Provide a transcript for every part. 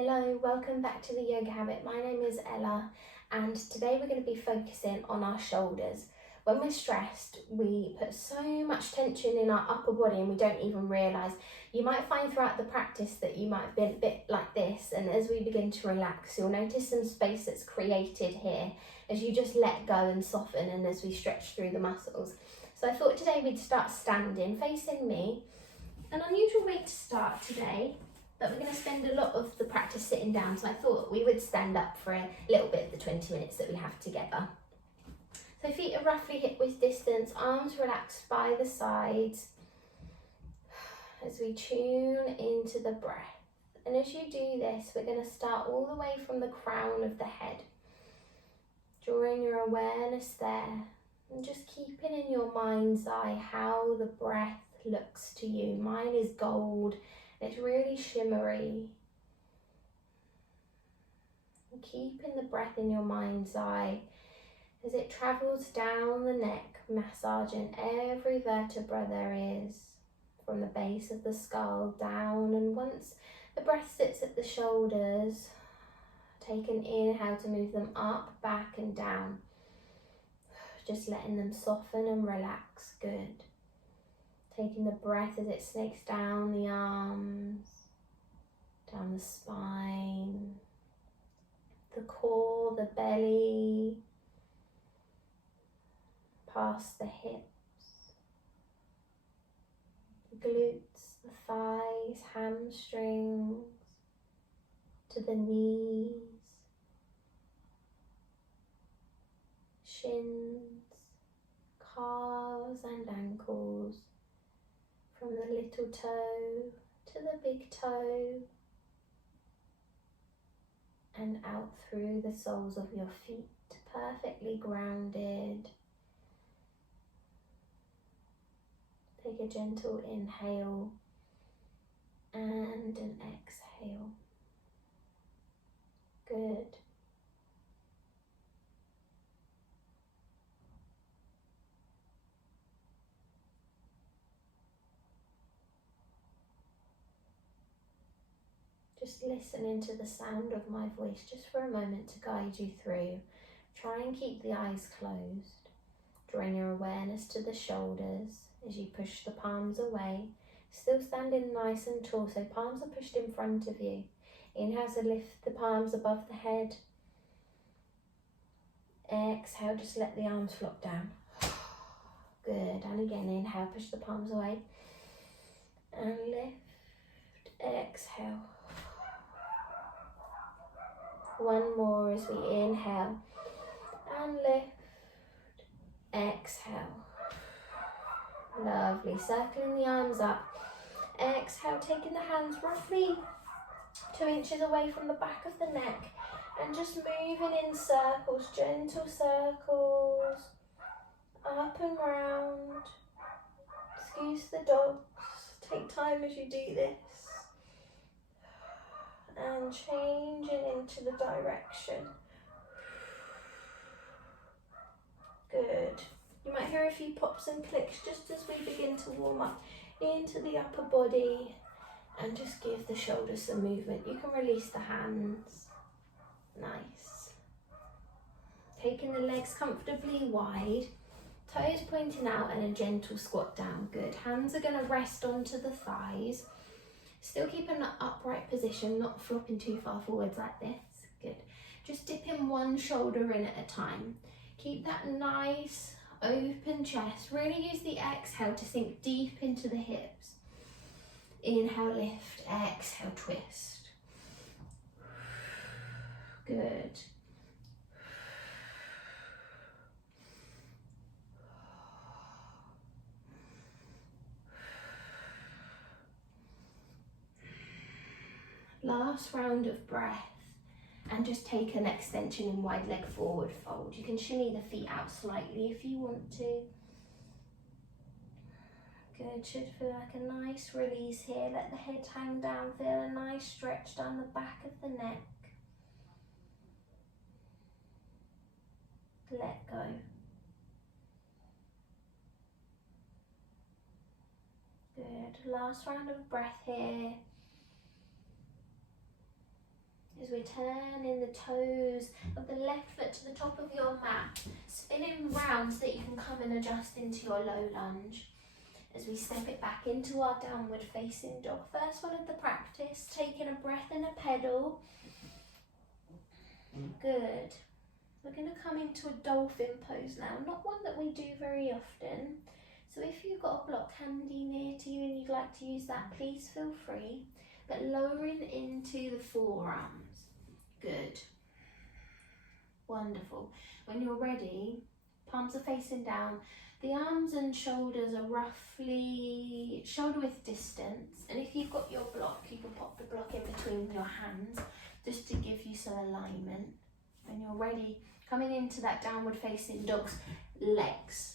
Hello, welcome back to the Yoga Habit. My name is Ella and today we're going to be focusing on our shoulders. When we're stressed, we put so much tension in our upper body and we don't even realise. You might find throughout the practice that you might have been a bit like this, and as we begin to relax, you'll notice some space that's created here as you just let go and soften and as we stretch through the muscles. So I thought today we'd start standing, facing me. An unusual way to start today, but we're going to spend a lot of the practice sitting down, so I thought we would stand up for a little bit of the 20 minutes that we have together. So feet are roughly hip width distance, arms relaxed by the sides as we tune into the breath. And as you do this, we're going to start all the way from the crown of the head, drawing your awareness there and just keeping in your mind's eye how the breath looks to you. Mine is gold. It's really shimmery. And keeping the breath in your mind's eye as it travels down the neck, massaging every vertebra there is, from the base of the skull down. And once the breath sits at the shoulders, take an inhale to move them up, back and down. Just letting them soften and relax. Good. Taking the breath as it snakes down the arms, down the spine, the core, the belly, past the hips, the glutes, the thighs, hamstrings, to the knees, shins, calves and ankles. From the little toe to the big toe and out through the soles of your feet, perfectly grounded. Take a gentle inhale and an exhale. Good. Just listening to the sound of my voice just for a moment to guide you through. Try and keep the eyes closed. Drawing your awareness to the shoulders as you push the palms away. Still standing nice and tall, so palms are pushed in front of you. Inhale to lift the palms above the head. Exhale, just let the arms flop down. Good. And again, inhale, push the palms away. And lift. Exhale. One more as we inhale and lift, exhale. Lovely, circling the arms up. Exhale, taking the hands roughly 2 inches away from the back of the neck and just moving in circles, gentle circles, up and round. Excuse the dogs, take time as you do this. And changing into the direction. Good. You might hear a few pops and clicks just as we begin to warm up into the upper body and just give the shoulders some movement. You can release the hands. Nice. Taking the legs comfortably wide, toes pointing out and a gentle squat down. Good. Hands are going to rest onto the thighs. Still keep an upright position, not flopping too far forwards like this. Good. Just dipping one shoulder in at a time. Keep that nice open chest. Really use the exhale to sink deep into the hips. Inhale, lift. Exhale, twist. Good. Last round of breath, and just take an extension in wide leg forward fold. You can shimmy the feet out slightly if you want to. Good, should feel like a nice release here. Let the head hang down, feel a nice stretch down the back of the neck. Let go. Good, last round of breath here. As we're turning the toes of the left foot to the top of your mat, spinning round so that you can come and adjust into your low lunge. As we step it back into our downward facing dog. First one of the practice, taking a breath and a pedal. Good. We're going to come into a dolphin pose now, not one that we do very often. So if you've got a block handy near to you and you'd like to use that, please feel free. But lowering into the forearms. Good. Wonderful. When you're ready, palms are facing down. The arms and shoulders are roughly shoulder width distance. And if you've got your block, you can pop the block in between your hands just to give you some alignment. When you're ready, coming into that downward facing dog's legs.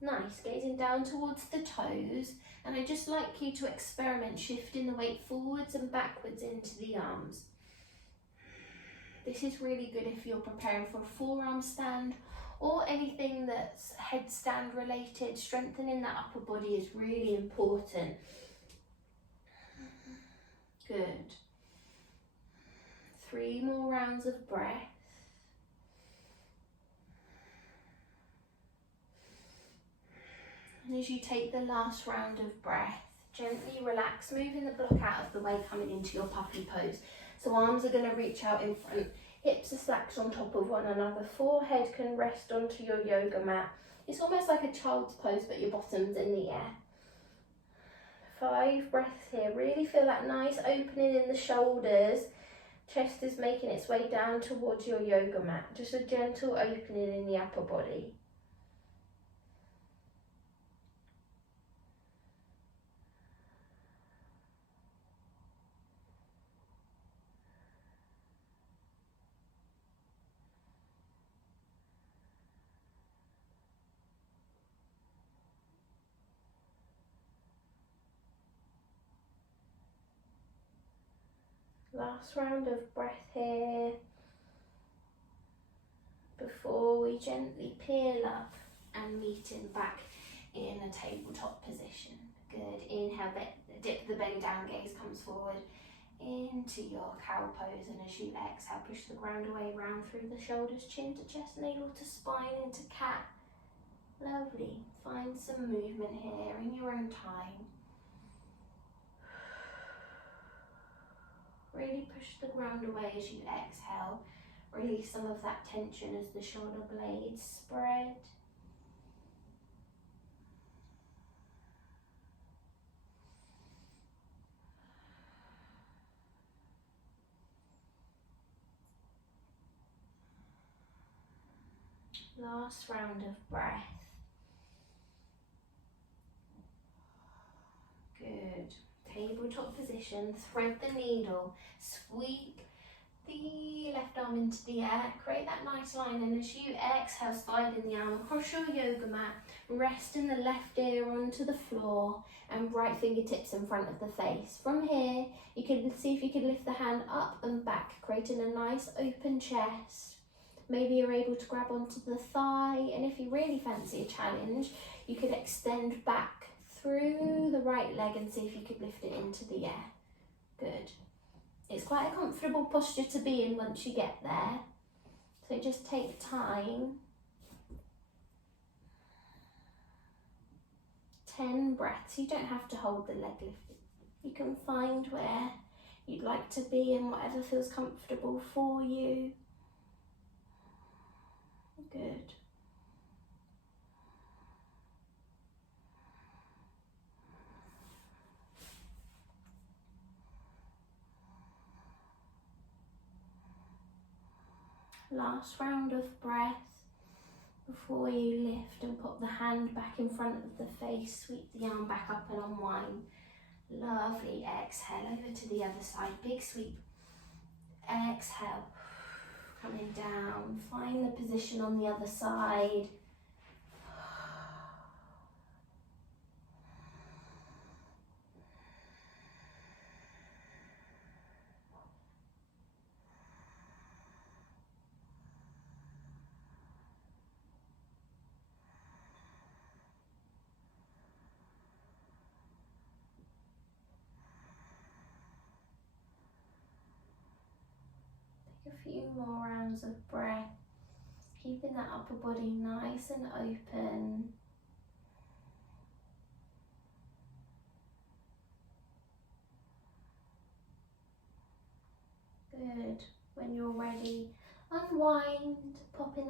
Nice, gazing down towards the toes. And I'd just like you to experiment shifting the weight forwards and backwards into the arms. This is really good if you're preparing for a forearm stand or anything that's headstand related. Strengthening that upper body is really important. Good. 3 more rounds of breath. And as you take the last round of breath, gently relax, moving the block out of the way, coming into your puppy pose. So arms are going to reach out in front, hips are stacked on top of one another, forehead can rest onto your yoga mat. It's almost like a child's pose, but your bottom's in the air. 5 breaths here. Really feel that nice opening in the shoulders. Chest is making its way down towards your yoga mat. Just a gentle opening in the upper body. Last round of breath here before we gently peel up and meeting back in a tabletop position. Good. Inhale, dip the belly down, gaze comes forward into your cow pose, and as you exhale, push the ground away, round through the shoulders, chin to chest, navel to spine, into cat. Lovely. Find some movement here in your own time. Really push the ground away as you exhale. Release some of that tension as the shoulder blades spread. Last round of breath. Good. Tabletop position, thread the needle, sweep the left arm into the air, create that nice line, and as you exhale, sliding the arm across your yoga mat, resting the left ear onto the floor and right fingertips in front of the face. From here, you can see if you can lift the hand up and back, creating a nice open chest. Maybe you're able to grab onto the thigh, and if you really fancy a challenge, you could extend back through the right leg and see if you could lift it into the air. Good. It's quite a comfortable posture to be in once you get there. So just take time. 10 breaths. You don't have to hold the leg lifted. You can find where you'd like to be and whatever feels comfortable for you. Good. Last round of breath before you lift and put the hand back in front of the face, sweep the arm back up and unwind. Lovely. Exhale over to the other side, big sweep. Exhale, coming down, find the position on the other side. few more rounds of breath, keeping that upper body nice and open. Good. When you're ready, unwind, pop in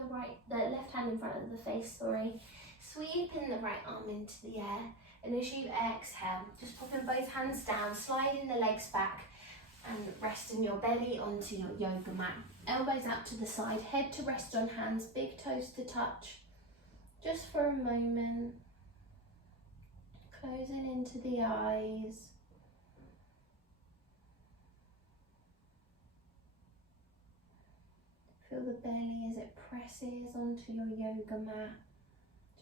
the left hand in front of the face, sweeping the right arm into the air, and as you exhale, just popping both hands down, sliding the legs back and resting your belly onto your yoga mat. Elbows out to the side, head to rest on hands, big toes to touch, just for a moment. Closing into the eyes. Feel the belly as it presses onto your yoga mat.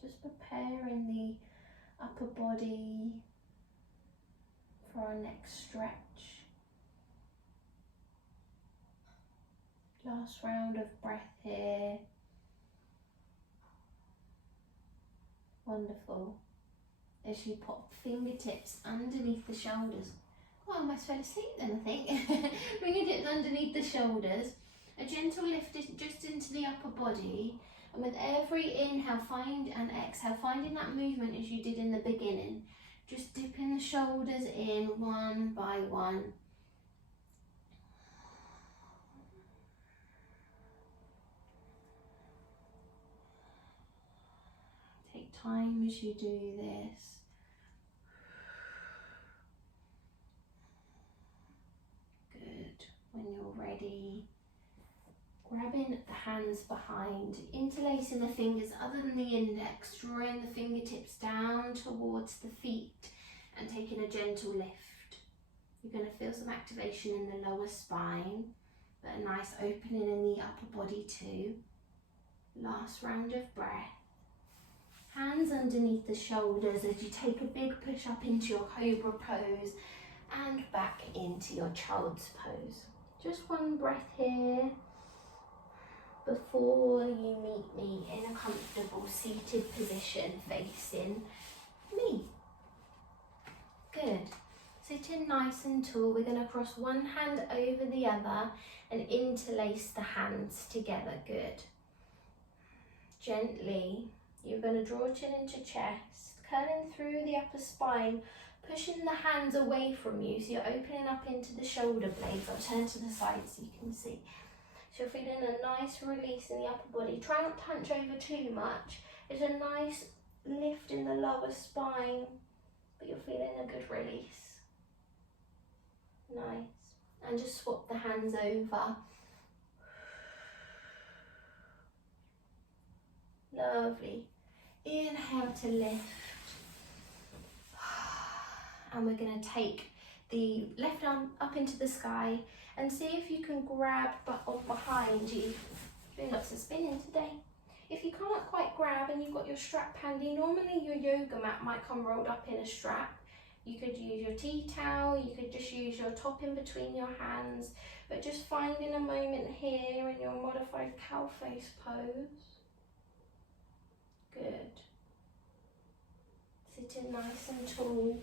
Just preparing the upper body for our next stretch. Last round of breath here. Wonderful. As you pop fingertips underneath the shoulders. Oh, I almost fell asleep then, I think. Fingertips underneath the shoulders. A gentle lift just into the upper body, and with every inhale and exhale, finding that movement as you did in the beginning. Just dipping the shoulders in one by one. Take time as you do this. Good. When you're ready, grabbing the hands behind, interlacing the fingers other than the index, drawing the fingertips down towards the feet and taking a gentle lift. You're going to feel some activation in the lower spine, but a nice opening in the upper body too. Last round of breath. Hands underneath the shoulders as you take a big push up into your cobra pose and back into your child's pose. Just one breath here before you meet me in a comfortable seated position facing me. Good. Sitting nice and tall, we're going to cross one hand over the other and interlace the hands together. Good. Gently, you're going to draw chin into chest, curling through the upper spine, pushing the hands away from you, so you're opening up into the shoulder blades. I'll turn to the side so you can see. So you're feeling a nice release in the upper body. Try not to hunch over too much. It's a nice lift in the lower spine, but you're feeling a good release. Nice. And just swap the hands over. Lovely. Inhale to lift. And we're going to take the left arm up into the sky and see if you can grab on behind you. Doing lots of spinning today. If you can't quite grab and you've got your strap handy, normally your yoga mat might come rolled up in a strap. You could use your tea towel, you could just use your top in between your hands, but just finding a moment here in your modified cow face pose. Good. Sitting nice and tall.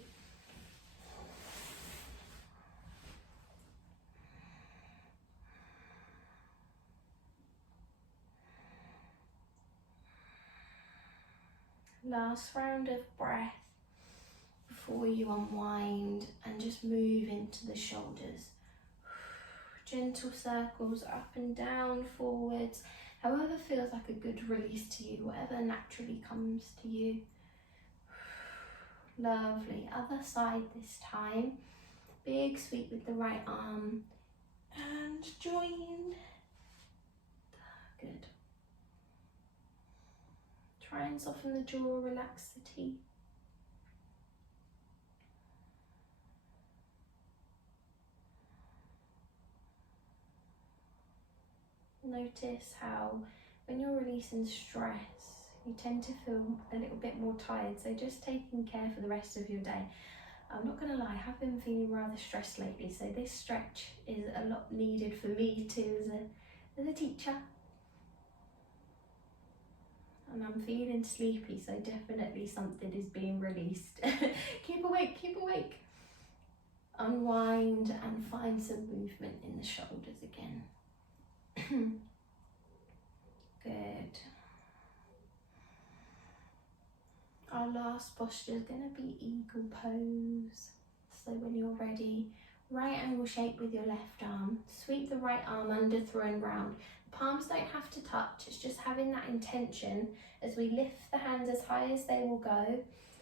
Last round of breath before you unwind and just move into the shoulders. Gentle circles up and down, forwards, however feels like a good release to you, whatever naturally comes to you. Lovely. Other side this time. Big sweep with the right arm and join. Good. Try and soften the jaw, relax the teeth. Notice how when you're releasing stress, you tend to feel a little bit more tired, so just taking care for the rest of your day. I'm not going to lie, I have been feeling rather stressed lately, so this stretch is a lot needed for me too as a teacher. And I'm feeling sleepy, so definitely something is being released. Keep awake, keep awake. Unwind and find some movement in the shoulders again. Good. Our last posture is going to be eagle pose. So when you're ready, right angle shape with your left arm. Sweep the right arm under, through and round. Palms don't have to touch, it's just having that intention as we lift the hands as high as they will go.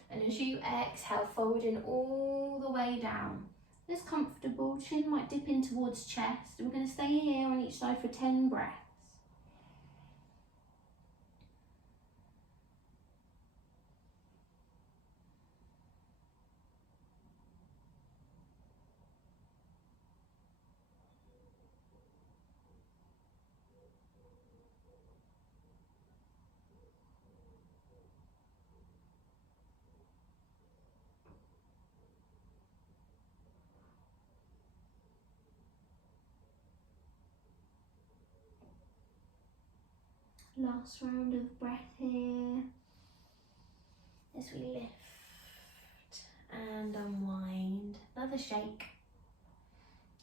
And as you exhale, folding all the way down. It's comfortable, chin might dip in towards chest. We're going to stay here on each side for 10 breaths. Last round of breath here as we lift and unwind. Another shake.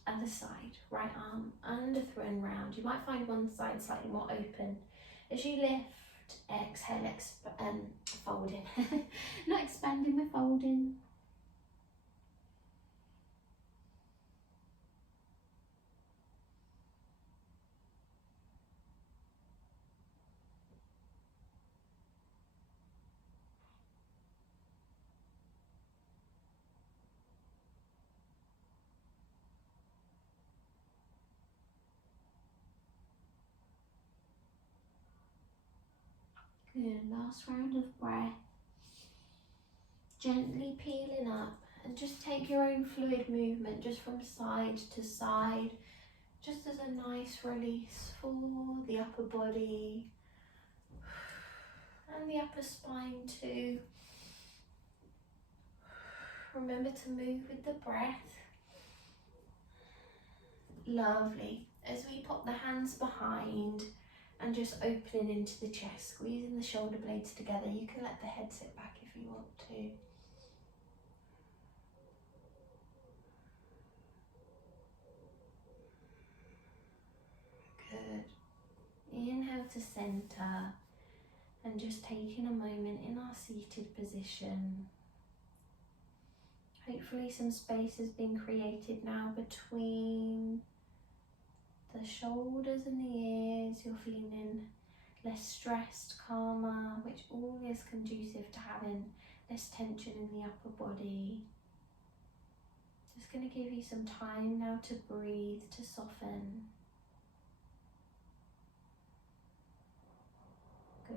Other side, right arm under, through and round. You might find one side slightly more open. As you lift, exhale, folding. Not expanding, we're folding. Good, last round of breath. Gently peeling up and just take your own fluid movement just from side to side, just as a nice release for the upper body and the upper spine too. Remember to move with the breath. Lovely. As we pop the hands behind and just opening into the chest, squeezing the shoulder blades together. You can let the head sit back if you want to. Good. Inhale to center and just taking a moment in our seated position. Hopefully some space has been created now between the shoulders and the ears. You're feeling less stressed, calmer, which all is conducive to having less tension in the upper body. Just going to give you some time now to breathe, to soften. Good.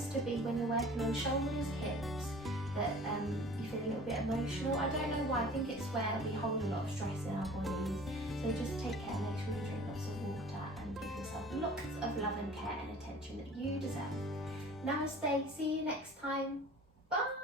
tends to be when you're working on shoulders, hips, that you feel a little bit emotional. I don't know why, I think it's where we hold a lot of stress in our bodies. So just take care, make sure you drink lots of water and give yourself lots of love and care and attention that you deserve. Namaste, see you next time. Bye.